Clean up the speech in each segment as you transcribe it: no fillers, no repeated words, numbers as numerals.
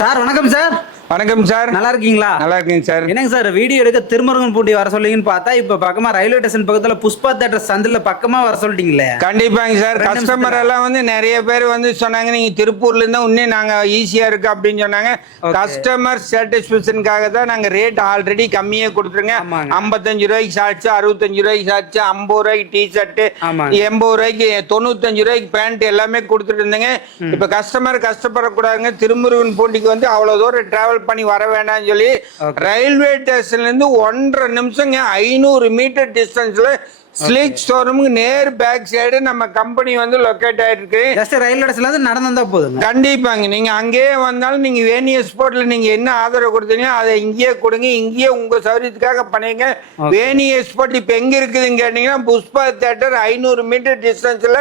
Sir வணக்கம் sir. வணக்கம் sir. நல்லா இருக்கீங்களா? நல்லா இருக்கீங்க சார். என்னங்க சார் வீடியோ எடுக்க திருமருகன்பூண்டி வர சொல்லிங்கன்னு பார்த்தா இப்ப பக்கமா ரயில்வே ஸ்டேஷன் பக்கத்துல புஷ்பா தேட்டர் சந்தில பக்கமா வர சொல்லிட்டீங்களே. கண்டிப்பாங்க சார். கஸ்டமர் எல்லாம் வந்து நிறைய பேர் வந்து சொன்னாங்க நீங்க திருப்பூர்ல இருந்தா இன்னும் நாங்க ஈஸியா இருக்கு அப்படின்னு சொன்னாங்க. கஸ்டமர் சாட்டிஸ்பேக்ஷனுக்காக தான் நாங்க ரேட் ஆல்ரெடி கம்மியா கொடுத்துருங்க. 55 ரூபாய்க்கு ஷார்ட்ஸ், 65 ரூபாய்க்கு ஷார்ட்ஸ், 50 ரூபாய்க்கு டி ஷர்ட், 80 ரூபாய்க்கு 95 ரூபாய்க்கு பேண்ட் எல்லாமே கொடுத்துட்டு இருந்தேங்க. இப்ப கஸ்டமர் கஷ்டப்படக்கூடாதுங்க. திருமுருகன்பூண்டிக்கு வந்து அவ்வளவு தூரம் டிராவல் பண்ணி வர வேண்டாம்னு சொல்லி ரயில்வே ஸ்டேஷன்ல இருந்து 1.5 நிமிஷங்க 500 மீட்டர் டிஸ்டன்ஸ்ல ஸ்லீக் ஷோரூமுக்கு நேர் பேக் சைடு நம்ம கம்பெனி வந்து லொக்கேட் ஆயிருக்கு. ஜஸ்ட் ரயில்வே ஸ்டேஷன்ல இருந்து நடந்து வந்தா போதும். கண்டிப்பாங்க. நீங்க அங்கேயே வந்தாலும் நீங்க வேணி எக்ஸ்போர்ட்ல நீங்க என்ன ஆதரவு கொடுத்தீங்க அதை இங்கேயே கொடுங்க. இங்கேயே உங்க சௌகரியத்துக்காக பண்ணுங்க. வேணி எக்ஸ்போர்ட் இப்ப எங்க இருக்குதுன்னு கேட்டீங்கன்னா புஷ்பா தேட்டர் 500 மீட்டர் டிஸ்டன்ஸ்ல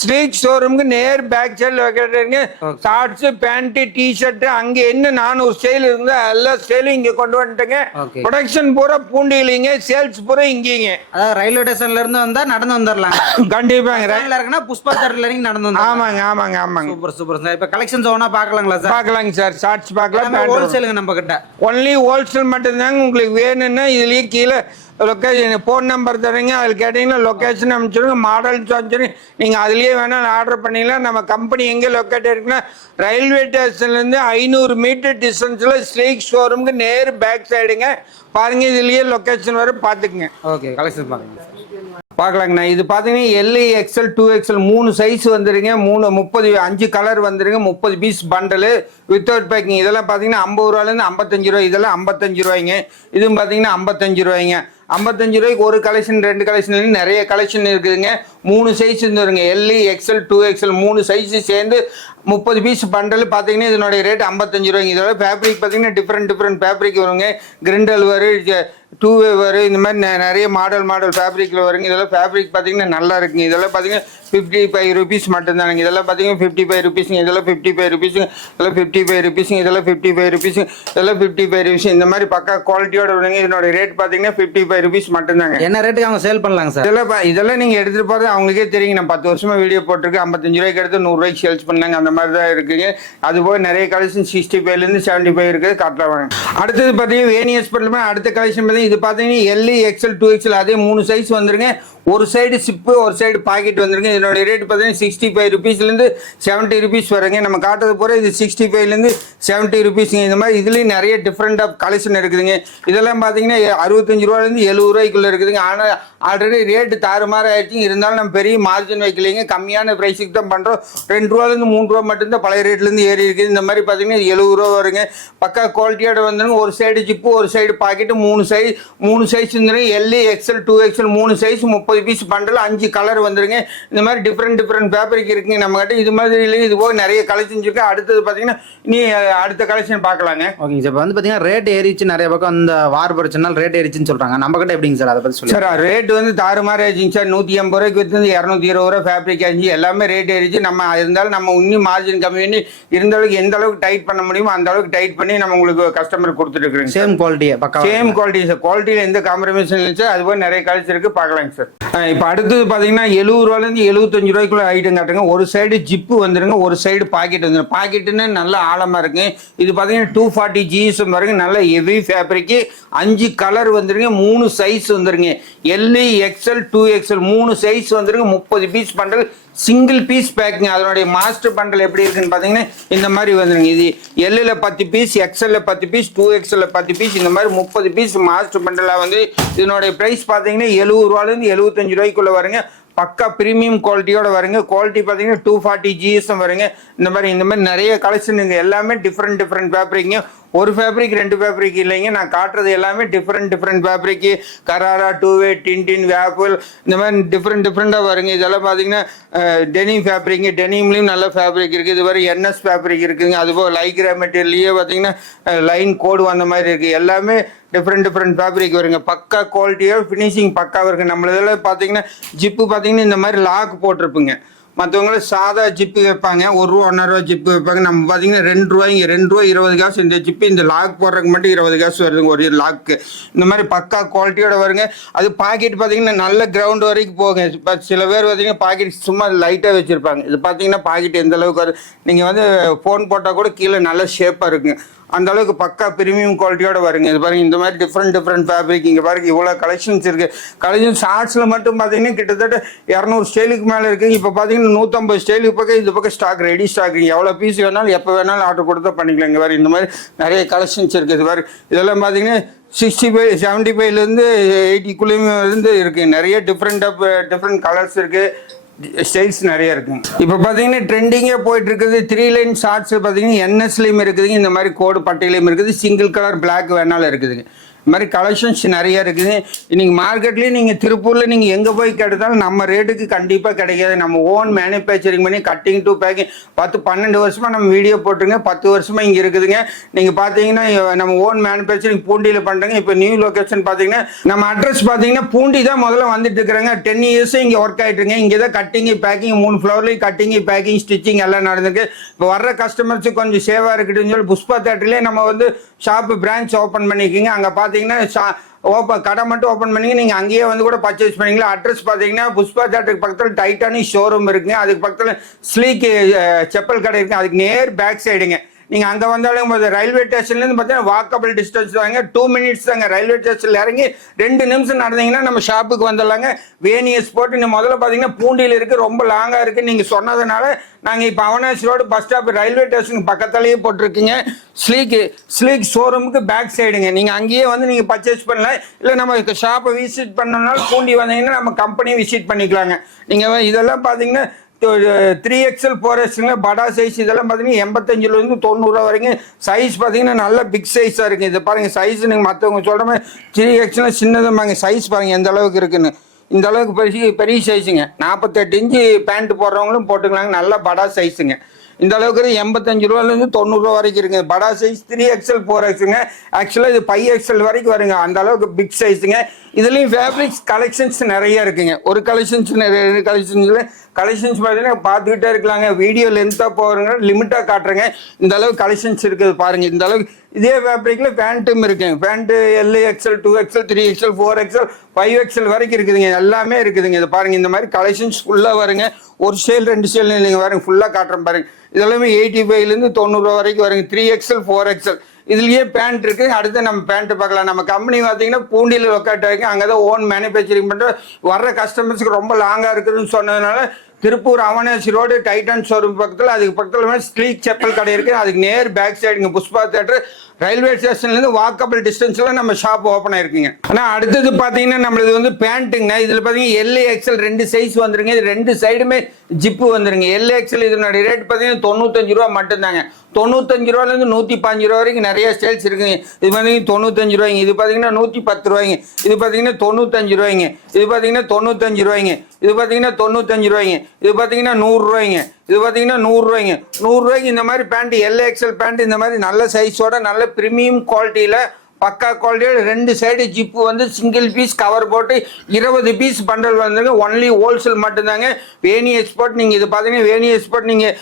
ஸ்லீக் ஷோரூமுக்கு நேர் பேக் சைடு லொக்கேட் ஆயிருக்கு. ஷார்ட்ஸ், பேண்ட், டி ஷர்ட் அங்க என்ன 400 ஸ்டைல் இருந்தா எல்லா ஸ்டைலும் இங்க கொண்டு வந்துட்டேங்க. ப்ரொடக்ஷன் பூரா பூண்டியிலிங்க, சேல்ஸ் பூரா இங்கேங்க. அதாவது ரயில்வே ஸ்டேஷன் இருந்து வந்தா நடந்து வந்துடலாம். கண்டிப்பாங்க. ரயில்ல இருக்குன்னா புஷ்பா தேட்டர்ல இருந்து நடந்து வந்து. ஆமாங்க. Super sir. இப்ப கலெக்ஷன்ஸ் ஓனா பார்க்கலாங்களா சார்? பார்க்கலாங்க சார். ஷார்ட்ஸ் பார்க்கலாம். ஹோல்சேலுங்க நம்ம கிட்ட. ஒன்லி ஹோல்சேல் மட்டும்தாங்க. உங்களுக்கு வேணும்னா இதுலயே கீழே லொக்கேஷன் ஃபோன் நம்பர் தரீங்க, அதில் கேட்டீங்கன்னா லொக்கேஷன் அனுப்பிச்சிடுங்க, மாடல்ஸ் அனுப்பிச்சிடுங்க. நீங்கள் அதுலேயே வேணால் ஆர்டர் பண்ணிக்கலாம். நம்ம கம்பெனி எங்கே லொக்கேட் இருக்குன்னா ரயில்வே ஸ்டேஷன்லேருந்து 500 மீட்டர் டிஸ்டன்ஸில் ஸ்லீக் ஷோரூமுக்கு நேர் பேக் சைடுங்க. பாருங்கள் இதுலேயே லொக்கேஷன் வர பார்த்துக்குங்க. ஓகே, கலெக்ஷன் பாருங்க பார்க்கலாங்கண்ணா. இது பார்த்தீங்கன்னா எல்ஐ எக்ஸ்எல் 2XL 3 சைஸ் வந்துருங்க. 5 கலர் வந்துருங்க. 30 பீஸ் பண்டலு வித்தவுட் பேக்கிங். இதெல்லாம் பார்த்தீங்கன்னா 50 ரூபாயிலேருந்து 55 ரூபாய். இதெல்லாம் 55 ரூபாய்ங்க. இதுவும் பார்த்தீங்கன்னா 55 ரூபாய்ங்க. 55 ரூபாய்க்கு ஒரு கலெக்ஷன் 2 கலெக்ஷன் நிறைய கலெக்ஷன் இருக்குதுங்க. 3 சைஸ் வந்துருங்க. எல்இ எக்ஸ்எல் 2XL 3 சைஸ் சேர்ந்து 30 பீஸ் பண்டல் பார்த்தீங்கன்னா இதனுடைய ரேட் 55 ரூபாய்ங்க. இதோட ஃபேப்ரிக் பார்த்தீங்கன்னா டிஃப்ரெண்ட் ஃபேப்ரிக் வருங்க. கிரிண்டல் வரும், 2-வே வரும். இந்த மாதிரி நிறைய மாடல் ஃபேப்ரிக்கில் வருங்க. இதெல்லாம் ஃபேப்ரிக் பார்த்தீங்கன்னா நல்லா இருக்குங்க. இதெல்லாம் பார்த்தீங்கன்னா 55 ருபீஸ் மட்டும்தானுங்க. இதெல்லாம் பார்த்தீங்கன்னா 55 ருபீஸுங்க. இதெல்லாம் 55 ருபீஸுங்க. இதெல்லாம் 55 ருபீஸுங்க. இதெல்லாம் 55 ருபீஸுங்க. இதெல்லாம் 55 ருபீஸ். இந்த மாதிரி பக்கா குவாலிட்டியோட வருங்க. இதனோட ரேட் பார்த்தீங்கன்னா 55 ருபீஸ் மட்டும்தாங்க. என்ன ரேட்டுக்கு அவங்க சேல் பண்ணலாங்க சார்? இதெல்லாம் நீங்கள் எடுத்துகிட்டு போகிறது அவங்களுக்கே தெரியுங்க. நான் 10 வருஷமா வீடியோ போட்டிருக்கு. 55 ரூபாய்க்கு எடுத்து 100 ரூபாய்க்கு சேல்ஸ் பண்ணாங்க. அந்த மாதிரி தான் இருக்குங்க. அதுபோக நிறைய கலெக்ஷன் 65லேருந்து 75 இருக்குது. காட்டுறாங்க. அடுத்தது பார்த்தீங்கன்னா வேணி எக்ஸ்போர்ட்லுமே அடுத்த கலெக்ஷன் பார்த்தீங்கன்னா இது பார்த்தீங்கன்னா எல்இ எக்ஸ்எல் 2XL அதே 3 சைஸ் வந்துருங்க. ஒரு சைடு சிப்பு, ஒரு சைடு பாக்கெட் வந்துருங்க. இதனோட ரேட் பார்த்தீங்கன்னா 65 ருபீஸ்லேருந்து 70 ருபீஸ் வருங்க. நம்ம காட்டுறது போகிற இது 65லேருந்து 70 ருபீஸுங்க. இந்த மாதிரி இதுலேயும் நிறைய டிஃப்ரெண்ட் ஆஃப் கலெக்ஷன் இருக்குதுங்க. இதெல்லாம் பார்த்தீங்கன்னா 65 ரூபாயிலேருந்து 70 ரூபாய்க்குள்ளே இருக்குதுங்க. ஆனால் ஆல்ரெடி ரேட்டு தாறுமாறு ஆயிடுச்சு. இருந்தாலும் நம்ம பெரிய மார்ஜின் வைக்கலைங்க. கம்மியான ப்ரைஸுக்கு தான் பண்ணுறோம். 2 ரூபாலேருந்து 3 ரூபா மட்டும்தான் பழைய ரேட்லேருந்து ஏறி இருக்குது. இந்த மாதிரி பார்த்தீங்கன்னா 70 ரூபா வருங்க. பக்கா குவாலிட்டியோட வந்துருங்க. ஒரு சைடு ஜிப்பு, ஒரு சைடு பாக்கெட்டு, 3 சைஸ் வந்துருங்க. L XL 2XL 3 size 30 piece bundle 5 colour வந்துருங்க. இந்த மாதிரி டிஃப்ரெண்ட் ஃபேப்ரிக் இருக்குங்க நம்ம கிட்ட. இது மாதிரி இது போக நிறைய கலெக்ஷன்ஸ் இருக்கு. அடுத்தது பார்த்தீங்கன்னா நீ அடுத்த கலெக்ஷன் பார்க்கலாங்க. ஓகேங்க சார். இப்போ வந்து பார்த்தீங்கன்னா ரேட் ஏறிச்சு. நிறைய பக்கம் அந்த வார் பிரச்சனை ரேட் ஏறிச்சுன்னு சொல்றாங்க. நம்ம கிட்ட எப்படிங்க சார் அதை பற்றி சொல்லுங்க சார்? ரேட் வந்து தாறுமாறு ஆயிடுச்சுங்க சார். 180 ரூபாய்க்கு வித்து 220 ரூபா ஃபேப்ரிக் ஆச்சு. எல்லாமே ரேட் ஏறிச்சு. நம்ம இருந்தாலும் நம்ம இன்னும் மார்ஜின் கம்மி பண்ணி இருந்தாலும் எந்த அளவுக்கு டைட் பண்ண முடியுமோ அந்த அளவுக்கு டைட் பண்ணி நம்ம உங்களுக்கு கஸ்டமர் கொடுத்துட்டு இருக்கிறோங்க. சேம் குவாலிட்டியா? பக்கா சேம் குவாலிட்டி சார். குவாலிட்டியில் எந்த காம்ப்ரமைஸும் இல்லை சார். அது போல நிறைய கலெக்ஷன் இருக்கு. பார்க்கலாங்க சார். இப்போ அடுத்தது பார்த்தீங்கன்னா 70 ரூபாயிலேருந்து 75 ரூபாய்க்குள்ள ஐட்டம் காட்டுங்க. ஒரு சைடு ஜிப்பு வந்துருங்க, ஒரு சைடு பாக்கெட் வந்துடும். பாக்கெட்டுன்னு நல்ல ஆழமாக இருக்குங்க. இது பார்த்தீங்கன்னா 240 GSM வரைக்கும் நல்ல ஹெவி ஃபேப்ரிக்கு. 5 கலர் வந்துருங்க. 3 சைஸ் வந்துருங்க. எல்இ எக்ஸ்எல் 2XL 3 சைஸ் வந்துருங்க. 30 piece bundle single piece packing. அதனுடைய மாஸ்டர் பண்டல் எப்படி இருக்குன்னு பார்த்தீங்கன்னா இந்த மாதிரி வந்துருங்க. இது எல்லில் 10 பீஸ், எக்ஸ்எல்ல 10 பீஸ், 2XL 10 பீஸ், இந்த மாதிரி 30 பீஸ் மாஸ்டர் பண்டலாக வந்து இதனுடைய ப்ரைஸ் பார்த்தீங்கன்னா 70 ரூபாயிலேருந்து 75 ரூபாய்க்குள்ள வருங்க. பக்கா ப்ரீமியம் குவாலிட்டியோட வருங்க. குவாலிட்டி பார்த்தீங்கன்னா 240 GSM வருங்க. இந்த மாதிரி நிறைய கலெக்ஷன் இங்கே எல்லாமே டிஃப்ரெண்ட் ஃபேப்ரிக்ங்க. ஒரு ஃபேப்ரிக் 2 ஃபேப்ரிக் இல்லைங்க. நான் காட்டுறது எல்லாமே டிஃப்ரெண்ட் ஃபேப்ரிக்கு. கராரா, 2-வே, டின்டின், வேப்பிள், இந்த மாதிரி டிஃப்ரெண்ட்டாக வருங்க. இதெல்லாம் பார்த்தீங்கன்னா டெனிம் ஃபேப்ரிக்கு. டெனிம்லேயும் நல்ல ஃபேப்ரிக் இருக்குது. இது வரை NS ஃபேப்ரிக் இருக்குதுங்க. அதுபோல் லைக்ரா மெட்டீரியல்லையே பார்த்தீங்கன்னா லைன் கோடு அந்த மாதிரி இருக்குது. எல்லாமே டிஃப்ரெண்ட் ஃபேப்ரிக் வருங்க. பக்கா குவாலிட்டியாக ஃபினிஷிங் பக்காவாக இருக்குது. நம்மள இதில் பார்த்தீங்கன்னா ஜிப்பு பார்த்தீங்கன்னா இந்த மாதிரி லாக் போட்டிருப்புங்க. மற்றவங்களும் சாதா ஜிப்பு வைப்பாங்க, ₹1 ₹1.5 ஜிப்பு வைப்பாங்க. நம்ம பார்த்தீங்கன்னா ₹2 ₹2.20 காசு இந்த ஜிப்பு. இந்த லாக் போடுறதுக்கு மட்டும் 20 காசு வருதுங்க ஒரு லாக்கு. இந்த மாதிரி பக்கா குவாலிட்டியோட வருங்க. அது பாக்கெட் பார்த்தீங்கன்னா நல்ல கிரவுண்ட் வரைக்கும் போகுங்க. இப்போ சில பேர் பார்த்தீங்கன்னா பாக்கெட் சும்மா லைட்டாக வச்சுருப்பாங்க. இது பார்த்தீங்கன்னா பாக்கெட் எந்த அளவுக்கு வரும், நீங்கள் வந்து ஃபோன் போட்டால் கூட கீழே நல்ல ஷேப்பாக இருக்குங்க. அந்த அளவுக்கு பக்கா பிரீமியம் குவாலிட்டியோட வருங்க. இது பாருங்க, இந்த மாதிரி டிஃப்ரெண்ட் ஃபேப்ரிக் இங்கே பாருங்க, இவ்வளோ கலெக்ஷன்ஸ் இருக்கு. கலெக்ஷன் ஷார்ட்ஸில் மட்டும் பார்த்தீங்கன்னா கிட்டத்தட்ட 200 ஸ்டைலுக்கு மேலே இருக்குது. இப்போ பார்த்தீங்கன்னா 150 ஸ்டைலுக்கு பக்கம் இது பக்கம் ஸ்டாக் ரெடி ஸ்டாக். எவ்வளோ பீஸ் வேணாலும் எப்போ வேணாலும் ஆர்டர் கொடுத்தா பண்ணிக்கலாம். இங்கே பாருங்க, இந்த மாதிரி நிறைய கலெக்ஷன்ஸ் இருக்குது. இது பாருங்க, இதெல்லாம் பார்த்தீங்கன்னா 65 75 80 இருந்து இருக்குது. நிறைய டிஃப்ரெண்ட் கலர்ஸ் இருக்குது, ஸ்டைல்ஸ் நிறைய இருக்குங்க. இப்போ பார்த்தீங்கன்னா ட்ரெண்டிங்கே போயிட்டு இருக்குது 3 லைன் ஷார்ட்ஸ். பார்த்தீங்கன்னா NSலையும் இருக்குதுங்க, இந்த மாதிரி கோடு பட்டையிலையும் இருக்குது, சிங்கிள் கலர் பிளாக் வேணாலும் இருக்குதுங்க. இந்த மாதிரி கலெக்ஷன்ஸ் நிறைய இருக்குது. இன்னைக்கு மார்க்கெட்லேயும் நீங்கள் திருப்பூரில் நீங்கள் எங்கே போய் கேட்டாலும் நம்ம ரேட்டுக்கு கண்டிப்பாக கிடைக்காது. நம்ம ஓன் மேனுஃபேக்சரிங் பண்ணி கட்டிங் டு பேக்கிங் 10-12 வருஷமாக நம்ம வீடியோ போட்டுருங்க. 10 வருஷமாக இங்கே இருக்குதுங்க. நீங்கள் பார்த்தீங்கன்னா நம்ம ஓன் மேனுஃபேக்சரிங் பூண்டியில் பண்ணுறங்க. இப்போ நியூ லொக்கேஷன் பார்த்தீங்கன்னா நம்ம அட்ரஸ் பார்த்தீங்கன்னா பூண்டி தான் முதல்ல வந்துட்டு இருக்கிறாங்க. 10 இயர்ஸும் இங்கே ஒர்க் ஆகிட்டுருங்க. இங்கே தான் கட்டிங்கு பேக்கிங் 3 ஃப்ளோர்லேயும் கட்டிங்கு பேக்கிங் ஸ்டிச்சிங் எல்லாம் நடந்திருக்கு. இப்போ வர்ற கஸ்டமர்ஸுக்கு கொஞ்சம் சேவாக இருக்குதுன்னு சொல்லி புஷ்பா தேட்டர்லேயே நம்ம வந்து ஷாப்பு பிரான்ச் ஓப்பன் பண்ணிக்கிங்க. அங்கே பார்த்தீங்கன்னா கடை மட்டும் ஓப்பன் பண்ணி நீங்கள் அங்கேயே வந்து கூட பர்ச்சேஸ் பண்ணிங்களா. அட்ரஸ் பார்த்தீங்கன்னா புஷ்பா தேட்டருக்கு பக்கத்தில் டைட்டானிக் ஷோரூம் இருக்குங்க. அதுக்கு பக்கத்தில் ஸ்லீக் செப்பல் கடை இருக்குங்க. அதுக்கு நேர் பேக் சைடுங்க. நீங்கள் அங்கே வந்தாலும் ரயில்வே ஸ்டேஷன்லேருந்து பார்த்தீங்கன்னா வாக்கபிள் டிஸ்டன்ஸ் தாங்க, 2 மினிட்ஸ் தாங்க. ரயில்வே ஸ்டேஷனில் இறங்கி 2 நிமிஷம் நடந்தீங்கன்னா நம்ம ஷாப்புக்கு வந்துடலாங்க. வேணியஸ் போட்டு நீங்கள் முதல்ல பார்த்தீங்கன்னா பூண்டியில் இருக்குது, ரொம்ப லாங்காக இருக்குது. நீங்கள் சொன்னதுனால நாங்கள் இப்போ Avinashi road bus stop railway ஸ்டேஷனுக்கு பக்கத்துலேயே போட்டிருக்கீங்க. ஸ்லீக் ஷோரூமுக்கு பேக் சைடுங்க. நீங்கள் அங்கேயே வந்து நீங்கள் பர்ச்சேஸ் பண்ணலாம். இல்லை நம்ம ஷாப்பை விசிட் பண்ணனாலும் பூண்டி வந்தீங்கன்னா நம்ம கம்பெனி விசிட் பண்ணிக்கலாங்க. நீங்கள் இதெல்லாம் பார்த்தீங்கன்னா 3XL 4XL படா சைஸ் இதெல்லாம் பார்த்தீங்கன்னா 85 90 வரைக்கும் சைஸ் பார்த்தீங்கன்னா நல்ல பிக் சைஸாக இருக்குது. இது பாருங்கள் சைஸ் நீங்கள் மற்றவங்க சொல்கிற மாதிரி 3XL சின்னதுமாங்க. சைஸ் பாருங்கள் எந்த அளவுக்கு இருக்குன்னு. இந்த அளவுக்கு பெரிய சைஸுங்க. 48 இன்ச்சு பேண்ட் போடுறவங்களும் போட்டுக்கலாங்க. நல்ல படா சைஸுங்க. இந்த அளவுக்கு ₹85 90 வரைக்கும் இருக்குங்க. படா சைஸ் 3XL 4XLங்க. ஆக்சுவலாக இது 5XL வரைக்கும் வருங்க. அந்த அளவுக்கு பிக் சைஸுங்க. இதுலேயும் ஃபேப்ரிக்ஸ் கலெக்ஷன்ஸ் நிறைய இருக்குங்க. ஒரு கலெக்ஷன்ஸ் நிறைய கலெக்ஷன்ஸ் பார்த்தீங்கன்னா பார்த்துக்கிட்டே இருக்கலாங்க. வீடியோ லென்த்தாக போகிறங்க, லிமிட்டாக காட்டுறேங்க. இந்த அளவுக்கு கலெக்ஷன்ஸ் இருக்குது பாருங்கள். இந்த அளவுக்கு இதே ஃபேப்ரிக்கில் பேண்ட்டும் இருக்குங்க. Pant LXL 2XL 3XL 4XL 5XL வரைக்கும் இருக்குதுங்க. எல்லாமே இருக்குதுங்க. இது பாருங்கள், இந்த மாதிரி கலெக்ஷன்ஸ் ஃபுல்லாக வருங்க. ஒரு ஸ்டைல் 2 ஸ்டைல் இல்லைங்க, பாருங்க ஃபுல்லாக காட்டுறேன் பாருங்க. இதெல்லாமே 85 90 வரைக்கும் வருங்க. 3XL 4XL இதுலயே பேண்ட் இருக்கு. அடுத்து நம்ம பேண்ட் பார்க்கலாம். நம்ம கம்பெனி பார்த்தீங்கன்னா பூண்டியில் லொக்கேட் ஆகிருக்கு. அங்கே தான் ஓன் மேனுஃபேக்சரிங் பண்ணுற வர்ற கஸ்டமர்ஸுக்கு ரொம்ப லாங்காக இருக்குதுன்னு சொன்னதுனால Tiruppur Avinashi road Titan showroom பக்கத்தில், அதுக்கு பக்கத்தில் ஸ்லீக் செப்பல் கடை இருக்குது. அதுக்கு நேர் பேக் சைடுங்க புஷ்பா தேட்டர். ரயில்வே ஸ்டேஷன்லேருந்து வாக்கபிள் டிஸ்டன்ஸில் நம்ம ஷாப் ஓப்பன் ஆயிருக்குங்க. ஆனால் அடுத்தது பார்த்தீங்கன்னா நம்மளது வந்து பேண்ட்டுங்க. இதில் பார்த்தீங்கன்னா LXL 2 சைஸ் வந்துருங்க. இது 2 சைடுமே ஜிப்பு வந்துருங்க. LXL இதனுடைய ரேட் பார்த்தீங்கன்னா ₹95 மட்டும்தாங்க. ₹95 ₹115 வரைக்கும் நிறைய ஸ்டைல்ஸ் இருக்குங்க. இது பார்த்தீங்கன்னா ₹95. இது பார்த்தீங்கன்னா ₹110. இது பார்த்தீங்கன்னா ₹95. இது பார்த்தீங்கன்னா ₹95. இது பார்த்தீங்கன்னா ₹95. இது பார்த்தீங்கன்னா ₹100. இது பார்த்தீங்கன்னா ₹100. இந்த மாதிரி பேண்ட் LXL பேண்ட் இந்த மாதிரி நல்ல சைஸோட நல்ல ப்ரீமியம் குவாலிட்டியில் பக்கா குவாலிட்டியோட 2 சைடு ஜிப்பு வந்து சிங்கிள் பீஸ் கவர் போட்டு 20 பீஸ் பண்டல் வந்துங்க. ஒன்லி ஹோல்சேல் மட்டும்தாங்க. வேணி எக்ஸ்போர்ட். நீங்கள் இது பார்த்தீங்கன்னா வேணி எக்ஸ்போர்ட் நீங்கள்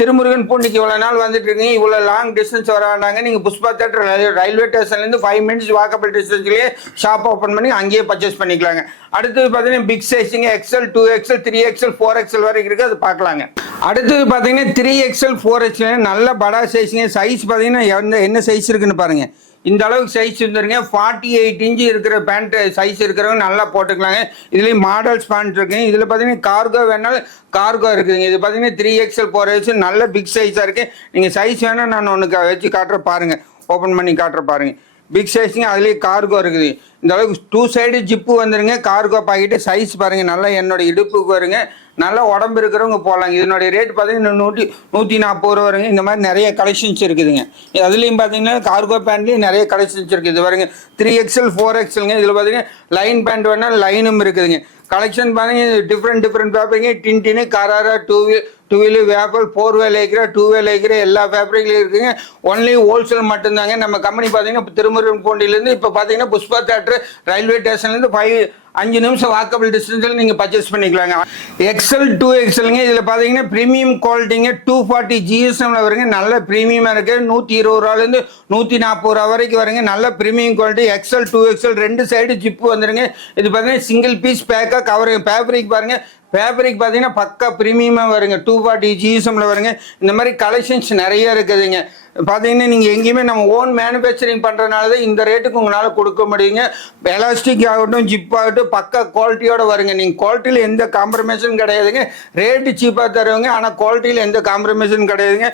திருமுருகன் பூண்டிக்கு இவ்வளோ நாள் வந்துட்டு இருக்கீங்க, இவ்வளோ லாங் டிஸ்டன்ஸ் வர வேண்டாங்க. நீங்கள் புஷ்பா தேட்டர் ரயில்வே ஸ்டேஷன்லேருந்து 5 மினிட்ஸ் வாக்கபிள் டிஸ்டன்ஸ்லேயே ஷாப் ஓப்பன் பண்ணி அங்கேயே பர்ச்சேஸ் பண்ணிக்கலாங்க. அடுத்தது பார்த்தீங்கன்னா big சைஸுங்க. XL 2XL 3XL 4XL வரைக்கும் இருக்குது, அது பார்க்கலாங்க. அடுத்தது பார்த்தீங்கன்னா 3XL 4XL நல்ல படா சைஸுங்க. சைஸ் பார்த்தீங்கன்னா என்ன சைஸ் இருக்குன்னு பாருங்கள். இந்த அளவுக்கு சைஸ் இருந்துருங்க. 48 இன்ச்சு இருக்கிற பேண்ட் சைஸ் இருக்கிறவங்க நல்லா போட்டுக்கலாங்க. இதுலேயும் மாடல்ஸ் பேண்ட் இருக்குங்க. இதில் பார்த்தீங்கன்னா கார்கோ வேணாலும் கார்கோ இருக்குதுங்க. இது பார்த்தீங்கன்னா 3XL 4XL நல்ல பிக் சைஸாக இருக்குது. நீங்கள் சைஸ் வேணால் நான் ஒன்று வச்சு காட்டுற பாருங்கள், ஓப்பன் பண்ணி காட்டுற பாருங்கள். பிக் சைஸுங்க. அதுலேயே கார்கோ இருக்குது. இந்த அளவுக்கு 2 சைடு ஜிப்பு வந்துருங்க. கார்கோ பாக்கெட்டு சைஸ் பாருங்கள். நல்லா என்னோட இடுப்புக்கு வருங்க. நல்லா உடம்பு இருக்கிறவங்க போகலாங்க. இதனுடைய ரேட் பார்த்தீங்கன்னா ₹140 வருங்க. இந்த மாதிரி நிறைய கலெக்ஷன்ஸ் இருக்குதுங்க. அதுலேயும் பார்த்தீங்கன்னா கார்கோ பேண்ட்லேயும் நிறைய கலெக்ஷன்ஸ் இருக்குது. இது பாருங்க 3XL 4XLங்க. இதில் பார்த்தீங்கன்னா லைன் பேண்ட் வேணால் லைனும் இருக்குதுங்க. கலெக்ஷன் பார்த்தீங்கன்னா டிஃப்ரெண்ட் ஃபேப்ரிக்கு டின்டின்னு கராரா 2 வீலு வேப்பல் 4 வே லைக்கிற 2 வே லைக்கிற எல்லா ஃபேப்ரிக்லையும் இருக்குங்க. ஒன்லி ஹோல்சேல் மட்டும்தாங்க. நம்ம கம்பெனி பார்த்தீங்கன்னா திருமுருகன் பூண்டிலேருந்து இப்போ பார்த்தீங்கன்னா புஷ்பா தேட்டர் ரயில்வே ஸ்டேஷன்லேருந்து 5 நிமிஷம் வாக்கபிள் டிஸ்டன்ஸில் நீங்கள் பர்ச்சேஸ் பண்ணிக்கலாங்க. எக்ஸல் 2XLங்க. இதில் பார்த்தீங்கன்னா ப்ரீமியம் குவாலிட்டிங்க 240 GSMல வருங்க. நல்ல ப்ரீமியமாக இருக்குது. 120 ரூபாலேருந்து 140 ரூபா வரைக்கும் வருங்க. நல்ல premium quality XL 2XL 2 side zip வந்துருங்க. இது பார்த்தீங்கன்னா சிங்கிள் பீஸ் பேக்காக கவருங்க. ஃபேப்ரிக் பாருங்கள், ஃபேப்ரிக் பார்த்தீங்கன்னா பக்கா ப்ரீமியமாக வருங்க. 240 GSMல வருங்க. இந்த மாதிரி கலெக்ஷன்ஸ் நிறைய இருக்குதுங்க. பார்த்தீங்கன்னா நீங்கள் எங்கேயுமே நம்ம ஓன் மேனுஃபேக்சரிங் பண்ணுறதுனால தான் இந்த ரேட்டுக்கு உங்களால் கொடுக்க முடியுங்க. எலாஸ்டிக் ஆகட்டும், ஜிப் ஆகட்டும் பக்கா குவாலிட்டியோட வருங்க. நீங்கள் குவாலிட்டியில் எந்த காம்ப்ரமைஸும் கிடையாதுங்க. ரேட்டு சீப்பாக தருவாங்க, ஆனால் குவாலிட்டியில் எந்த காம்ப்ரமைஸும் கிடையாதுங்க.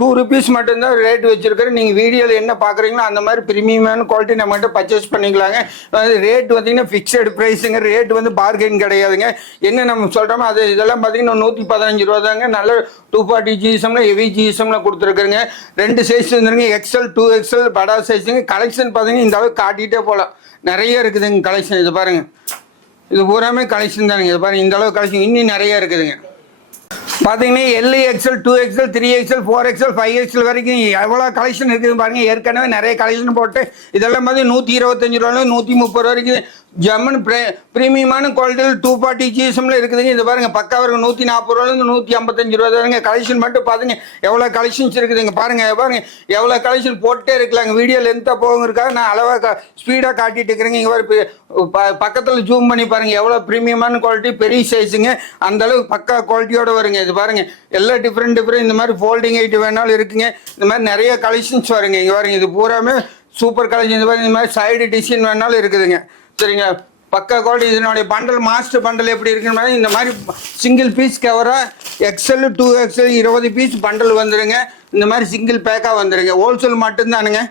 2 rupees மட்டும்தான் ரேட் வச்சுருக்கிறேன். நீங்கள் வீடியோவில் என்ன பார்க்குறீங்களோ அந்த மாதிரி ப்ரீமியமான குவாலிட்டி நம்மகிட்ட பர்ச்சேஸ் பண்ணிக்கலாங்க. ரேட் பார்த்தீங்கன்னா ஃபிக்ஸடு ப்ரைஸுங்க. ரேட் வந்து பார்கெயின் கிடையாதுங்க. என்ன நம்ம சொல்கிறோமோ அது இதெல்லாம் பார்த்தீங்கன்னா 115 ரூபா தாங்க. நல்ல 240 GSMல ஹெவி GSMல கொடுத்துருக்குறேங்க. 2 சைஸ் வந்துருங்க. எக்ஸல் 2XL படா சைஸுங்க. கலெக்ஷன் பார்த்தீங்கன்னா இந்த அளவுக்கு காட்டிகிட்டே போகலாம். நிறைய இருக்குதுங்க கலெக்ஷன். இது பாருங்கள், இது பூராமே கலெக்ஷன் தானுங்க. இது பாருங்கள், இந்த அளவுக்கு கலெக்ஷன் இன்னும் நிறைய இருக்குதுங்க. பார்த்தீங்கன்னா LXL 2XL 3XL 4XL 5XL வரைக்கும் எவ்வளோ கலெக்ஷன் இருக்குது பாருங்கள். ஏற்கனவே நிறைய கலெக்ஷன் போட்டு இதெல்லாம் பார்த்து 125 ரூபாயில் 130 ரூபா வரைக்கும் ஜம்மன் ப்ரீமியமான குவாலிட்டியில் 240 GSMல இருக்குதுங்க. இது பாருங்கள் பக்கா வரும். 140 ரூபாலேருந்து 155 ரூபா தாங்க. கலெக்ஷன் மட்டும் பார்த்துங்க எவ்வளோ கலெக்ஷன்ஸ் இருக்குதுங்க. பாருங்கள் பாருங்கள் எவ்வளோ கலெக்ஷன் போட்டே இருக்கலாங்க. வீடியோ லென்த்தாக போகிறதுக்காக நான் அளவாக ஸ்பீடாக காட்டிட்டு இருக்கிறேங்க. இங்கே வர பக்கத்தில் ஜூம் பண்ணி பாருங்கள் எவ்வளோ ப்ரீமியமான குவாலிட்டி, பெரிய சைஸுங்க. அந்தளவுக்கு பக்கா குவாலிட்டியோடு வருங்க. இது பாருங்கள் எல்லாம் டிஃப்ரெண்ட் இந்த மாதிரி ஃபோல்டிங் ஐட்டு வேணாலும் இருக்குங்க. இந்த மாதிரி நிறைய கலெக்ஷன்ஸ் வருங்க. இங்கே பாருங்க, இது பூராமே சூப்பர் கலெக்ஷன். இது மாதிரி இந்த மாதிரி சைடு டிசைன் வேணாலும் இருக்குதுங்க. சரிங்க, பக்கா குவாலிட்டி. இதனுடைய பண்டல் மாஸ்டர் பண்டல் எப்படி இருக்குன்னு இந்த மாதிரி சிங்கிள் பீஸ் கவராக எக்ஸல் 2XL 20 பீஸ் பண்டல் வந்துடுங்க. இந்த மாதிரி சிங்கிள் பேக்காக வந்துடுங்க. ஹோல்சேல் மட்டும்தானுங்க.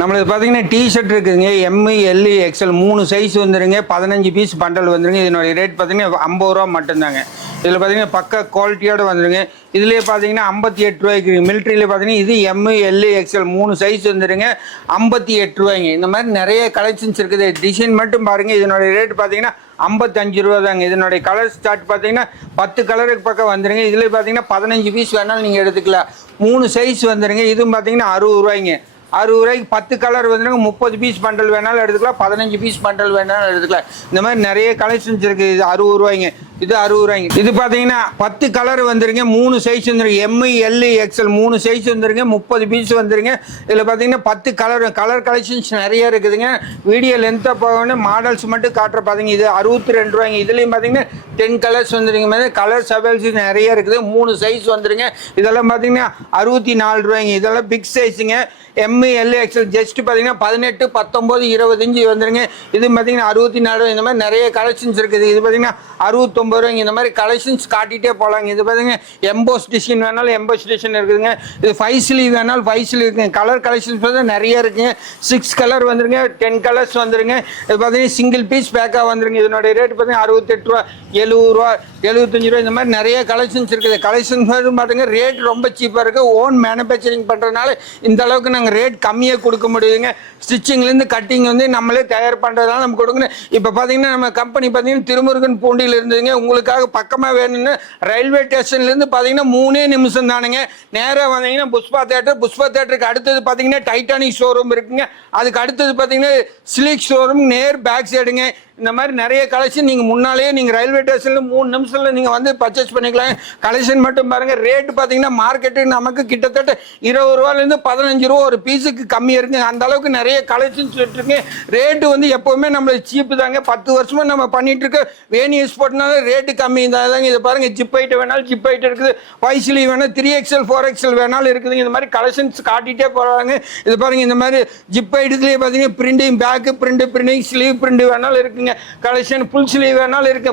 நம்மளுக்கு பார்த்தீங்கன்னா டிஷர்ட் இருக்குதுங்க. ML XL 3 சைஸ் வந்துடுங்க. 15 பீஸ் பண்டல் வந்துடுங்க. இதனுடைய ரேட் பார்த்தீங்கன்னா 50 ரூபா மட்டும்தாங்க. இதில் பார்த்தீங்கன்னா பக்கா குவாலிட்டியோடு வந்துடுங்க. இதுலேயே பார்த்தீங்கன்னா 58 ரூபாய்க்கு. மிலிட்ரியில் பார்த்தீங்கன்னா இது ML XL 3 சைஸ் வந்துடுங்க. 58 ரூபாய்ங்க. இந்த மாதிரி நிறைய கலெக்ஷன்ஸ் இருக்குது. டிசைன் மட்டும் பாருங்கள். இதனுடைய ரேட் பார்த்தீங்கன்னா 55 ரூபா தாங்க. இதனுடைய கலர் ஸ்டார்ட் பார்த்தீங்கன்னா 10 கலருக்கு பக்கம் வந்துடுங்க. இதில் பார்த்தீங்கன்னா 15 பீஸ் வேணாலும் நீங்கள் எடுத்துக்கலாம். 3 சைஸ் வந்துடுங்க. இதுவும் பார்த்தீங்கன்னா 60 ரூபாய்ங்க. 60 ரூபாய்க்கு 10 கலர் வந்துடுங்க. 30 பீஸ் பண்டல் வேணாலும் எடுத்துக்கலாம். 15 பீஸ் பண்டல் வேணாலும் எடுத்துக்கலாம். இந்த மாதிரி நிறைய கலெக்ஷன்ஸ் இருக்குது. இது 60 ரூபாய்ங்க. இது 60 ரூபாய்ங்க. இது பார்த்தீங்கன்னா 10 கலர் வந்துருங்க. 3 சைஸ் வந்துருங்க. ML XL 3 சைஸ் வந்துருங்க. 30 பீஸ் வந்துருங்க. இதில் பார்த்தீங்கன்னா 10 கலர் கலெக்ஷன்ஸ் நிறைய இருக்குதுங்க. வீடியோ லென்த்தாக போகணும். மாடல்ஸ் மட்டும் காட்டுற பார்த்தீங்க. இது 62 ரூபாய்ங்க. இதுலேயும் பார்த்தீங்கன்னா 10 கலர்ஸ் வந்துருங்க. மாதிரி கலர்ஸ் அவைல்ஸ் நிறைய இருக்குது. 3 சைஸ் வந்துருங்க. இதெல்லாம் பார்த்தீங்கன்னா 64 ரூபாய்ங்க. இதெல்லாம் பிக் சைஸுங்க. ML XL ஜஸ்ட் பார்த்தீங்கன்னா 18, 19, 25 வந்துருங்க. இது பார்த்தீங்கன்னா 64. இந்த மாதிரி நிறைய கலெக்ஷன்ஸ் இருக்குது. இது பார்த்தீங்கன்னா 69 ரூபாய்ங்க. இந்த மாதிரி கலெக்ஷன்ஸ் காட்டிகிட்டே போகலாங்க. இது பார்த்தீங்கன்னா எம்போஸ் டிசைன் வேணாலும் எம்போஸ் டிசைன் இருக்குதுங்க. இது 5 ஸ்லீவ் வேணாலும் 5 ஸ்லீவ் இருக்குங்க. கலர் கலெக்ஷன்ஸ் பார்த்தா நிறைய இருக்குங்க. 6 கலர் வந்துருங்க. 10 கலர்ஸ் வந்துருங்க. இது பார்த்தீங்கன்னா சிங்கிள் பீஸ் பேக்காக வந்துருங்க. இதனுடைய ரேட் பார்த்தீங்கன்னா 68 ரூபா, 70 ரூபா, 75 ரூபா. இந்த மாதிரி நிறைய கலெக்ஷன்ஸ் இருக்குது. கலெக்ஷன்ஸ் பார்த்தீங்கன்னா ரேட் ரொம்ப சீப்பாக இருக்குது. ஓன் மேனுஃபேக்சரிங் பண்ணுறதுனால இந்த அளவுக்கு நாங்கள் ரேட் கம்மியாக கொடுக்க முடியுதுங்க. ஸ்டிச்சிங்லேருந்து கட்டிங் வந்து நம்மளே தயார் பண்ணுறதுனால நம்ம கொடுக்கணும். இப்போ பார்த்தீங்கன்னா நம்ம கம்பெனி பார்த்தீங்கன்னா திருமுருகன் பூண்டியில் இருந்ததுங்க. உங்களுக்காக பக்கமாக வேணும்னு ரயில்வே ஸ்டேஷன்லேருந்து பார்த்தீங்கன்னா 3 நிமிஷம் தானுங்க. நேராக வந்தீங்கன்னா புஷ்பா தேட்டருக்கு அடுத்தது பார்த்தீங்கன்னா டைட்டானிக் ஷோரூம் இருக்குங்க. அதுக்கு அடுத்தது பார்த்தீங்கன்னா சிலிக் ஷோரூம் நேர் பேக் சைடுங்க. இந்த மாதிரி நிறைய கலெக்ஷன் நீங்கள் முன்னாலேயே நீங்கள் ரயில்வே ஸ்டேஷனில் 3 நிமிஷத்தில் நீங்கள் வந்து பர்ச்சேஸ் பண்ணிக்கலாம். கலெக்ஷன் மட்டும் பாருங்கள். ரேட்டு பார்த்தீங்கன்னா மார்க்கெட்டுக்கு நமக்கு கிட்டத்தட்ட 20 ரூபாலேருந்து 15 ரூபா ஒரு பீஸுக்கு கம்மியாக இருக்குங்க. அந்த அளவுக்கு நிறைய கலெக்ஷன்ஸ் இருக்குங்க. ரேட்டு வந்து எப்போவுமே நம்மளுக்கு சீப்பு தாங்க. 10 வருஷமாக நம்ம பண்ணிட்டு இருக்க வேணி எக்ஸ்போர்ட்னால ரேட்டு கம்மி தாங்க. இதை பாருங்கள், ஜிப் ஐட்டம் வேணாலும் ஜிப் ஐட்டம் இருக்குது. 5 ஸ்லீவ் வேணால் 3XL 4XL வேணாலும் இருக்குதுங்க. இந்த மாதிரி கலெக்ஷன்ஸ் காட்டிகிட்டே போகிறாங்க. இது பாருங்கள், இந்த மாதிரி ஜிப் ஐட்டத்துலேயே பார்த்தீங்கன்னா printing back printing sleeve print வேணாலும் இருக்குங்க. கலெக்ஷன் ஃபுல் ஸ்லீவ் வேணாலும் இருக்கு.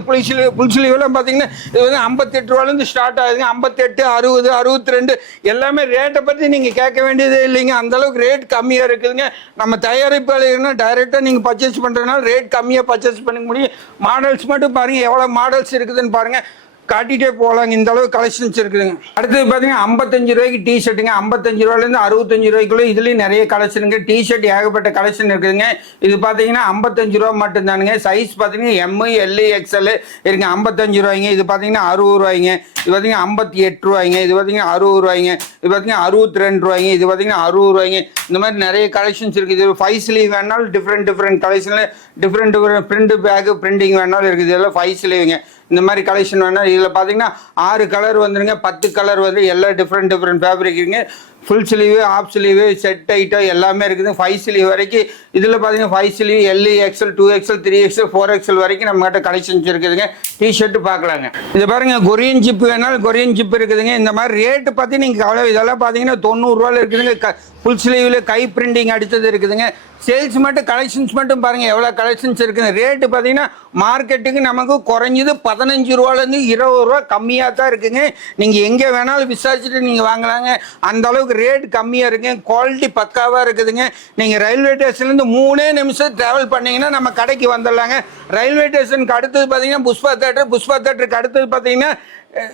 ஃபுல் ஸ்லீவ்லாம் பார்த்தீங்கன்னா இது வந்து 58 ரூபாலேருந்து ஸ்டார்ட் ஆகுதுங்க. 58, 60, 62 எல்லாமே ரேட்டை பற்றி நீங்கள் கேட்க வேண்டியதே இல்லைங்க. அந்தளவுக்கு ரேட் கம்மியாக இருக்குதுங்க. நம்ம தயாரிப்பாளர்னா டைரெக்டாக நீங்கள் பர்ச்சேஸ் பண்ணுறதுனால ரேட் கம்மியாக பர்ச்சேஸ் பண்ணிக்க முடியும். மாடல்ஸ் மட்டும் பாருங்கள் எவ்வளோ மாடல்ஸ் இருக்குதுன்னு பாருங்கள். காட்டிகிட்டே போகலாங்க. இந்த அளவு கலெக்ஷன்ஸ் இருக்குதுங்க. அடுத்தது பார்த்தீங்கன்னா 55 ரூபாய்க்கு டிஷர்ட்டுங்க. 55 ரூபாயிலேருந்து 65 ரூபாய்க்குள்ள இதுலேயும் நிறைய கலெக்ஷனுங்க. டிஷர்ட் ஏகப்பட்ட கலெக்ஷன் இருக்குதுங்க. இது பார்த்தீங்கன்னா 55 ரூபா மட்டும்தானுங்க. சைஸ் பார்த்தீங்கன்னா எம், எல், எக்ஸ்எல் இருக்குங்க. 55 ரூபாய்ங்க. இது பார்த்தீங்கன்னா 60 ரூபாய்ங்க. இது பார்த்தீங்கன்னா 58 ரூபாய்ங்க. இது பார்த்தீங்கன்னா 60 ரூபாய்ங்க. இது பார்த்தீங்கன்னா 62 ரூபாய்ங்க. இது பார்த்தீங்கன்னா 60 ரூபாய்ங்க. இந்த மாதிரி நிறைய கலெக்ஷன்ஸ் இருக்குது. இது 5 ஸ்லீவ் வேணாலும் டிஃப்ரெண்ட் கலெக்ஷனில் டிஃப்ரெண்ட் பிரிண்ட் பேக் பிரிண்டிங் வேணாலும் இருக்குது. இதெல்லாம் 5 ஸ்லீவுங்க. இந்த மாதிரி கலெக்ஷன் வேணால் இதில் பார்த்தீங்கன்னா 6 கலர் வந்துருங்க. 10 கலர் வந்து எல்லாம் டிஃப்ரெண்ட் ஃபேப்ரிக் இருக்குங்க. Full sleeve, half sleeve, set item எல்லாமே இருக்குது. 5 ஸ்லீவ் வரைக்கும் இதில் பார்த்தீங்கன்னா 5 sleeve, L, XL, 2XL, 3XL, 4XL வரைக்கும் நம்மகிட்ட கலெக்ஷன்ஸ் இருக்குதுங்க. டிஷர்ட் பார்க்கலாங்க. இது பாருங்க, கொரியன் ஜிப் வேணாலும் கொரியன் ஜிப் இருக்குதுங்க. இந்த மாதிரி ரேட்டு பற்றி நீங்கள் கவலை, இதெல்லாம் பார்த்தீங்கன்னா 90 ரூபாயில் இருக்குதுங்க. ஃபுல் ஸ்லீவில் கை பிரிண்டிங் அடித்தது இருக்குதுங்க. சேல்ஸ் மட்டும் கலெக்ஷன்ஸ் மட்டும் பாருங்கள் எவ்வளோ கலெக்ஷன்ஸ் இருக்குது. ரேட்டு பார்த்தீங்கன்னா மார்க்கெட்டுக்கு நமக்கு குறைஞ்சது 15 ரூபாலேருந்து 20 ரூபா கம்மியாக தான் இருக்குங்க. நீங்கள் எங்கே வேணாலும் விசாரிச்சுட்டு நீங்கள் வாங்கலாங்க. அந்த அளவுக்கு ரேட் கம்மியாக இருக்குங்க. குவாலிட்டி பக்காவாக இருக்குதுங்க. நீங்கள் ரயில்வே ஸ்டேஷன்லேருந்து 3 நிமிஷம் ட்ராவல் பண்ணிங்கன்னா நம்ம கடைக்கு வந்துடலாங்க. ரயில்வே ஸ்டேஷனுக்கு அடுத்தது பார்த்தீங்கன்னா புஷ்பா தேட்டருக்கு அடுத்தது பார்த்தீங்கன்னா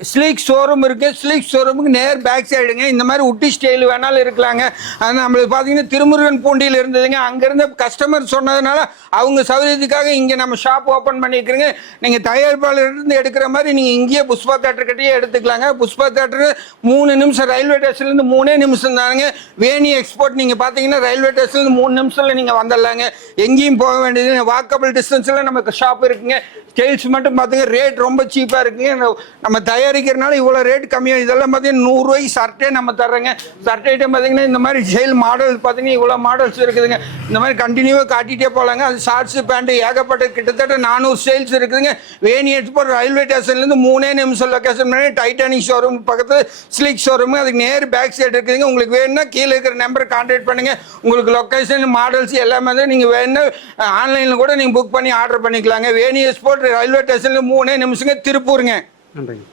ஸ்லீக் ஷோரூம் இருக்குது. ஸ்லீக் ஷோரூமுக்கு நேர் பேக் சைடுங்க. இந்த மாதிரி உட்டி ஸ்டைல் வேணாலும் இருக்கலாங்க. அது நம்மளுக்கு பார்த்தீங்கன்னா திருமுருகன் பூண்டியில் இருந்ததுங்க. அங்கேருந்து கஸ்டமர் சொன்னதுனால அவங்க சௌகரியத்துக்காக இங்கே நம்ம ஷாப் ஓப்பன் பண்ணிக்கிறோங்க. நீங்கள் தயாரிப்பாளர்லேருந்து எடுக்கிற மாதிரி நீங்கள் இங்கேயே புஷ்பா தேட்டர்கிட்டயே எடுத்துக்கலாங்க. புஷ்பா தேட்டரு 3 நிமிஷம் ரயில்வே ஸ்டேஷன்லேருந்து 3 நிமிஷம் தானுங்க. வேணி எக்ஸ்போர்ட் நீங்கள் பார்த்தீங்கன்னா ரயில்வே ஸ்டேஷன்லேருந்து 3 நிமிஷத்தில் நீங்கள் வந்துடலாங்க. எங்கேயும் போக வேண்டியது வாக்கபிள் டிஸ்டன்ஸில் நமக்கு ஷாப் இருக்குங்க. ஸ்டைல்ஸ் மட்டும் பார்த்துங்க, ரேட் ரொம்ப சீப்பாக இருக்குங்க. நம்ம தயாரிக்கிறனால இவ்வளோ ரேட் கம்மியாக. இதெல்லாம் பார்த்தீங்கன்னா 100 ரூபாய்க்கு ஷர்ட்டே நம்ம தர்றேங்க. ஷர்ட் ஐட்டம் பார்த்தீங்கன்னா இந்த மாதிரி ஸ்டைல் மாடல் பார்த்தீங்கன்னா இவ்வளோ மாடல்ஸ் இருக்குதுங்க. இந்த மாதிரி கண்டினியூவாக காட்டிகிட்டே போகலாங்க. அது ஷார்ட்ஸு பேண்ட்டு ஏகப்பட்ட கிட்டத்தட்ட 400 ஸ்டைல்ஸ் இருக்குதுங்க. வேணி எக்ஸ்போர்ட் ரயில்வே ஸ்டேஷன்லேருந்து 3 நிமிஷம் லொக்கேஷன் பண்ணி டைட்டானிக் ஷோரூம் பக்கத்தில் ஸ்லீக் ஷோரூமு அதுக்கு நேர் பேக் சைடு இருக்குதுங்க. உங்களுக்கு வேணும்னா கீழே இருக்கிற நம்பரை கான்டாக்ட் பண்ணுங்கள். உங்களுக்கு லொக்கேஷன் மாடல்ஸ் எல்லாமே தான் நீங்கள் வேணும்னா ஆன்லைனில் கூட நீங்கள் புக் பண்ணி ஆர்டர் பண்ணிக்கலாங்க. வேணி எக்ஸ்போர்ட் ரயில்வே ஸ்டேஷனில் 3 நிமிஷங்க, திருப்பூருங்க. நன்றிங்க.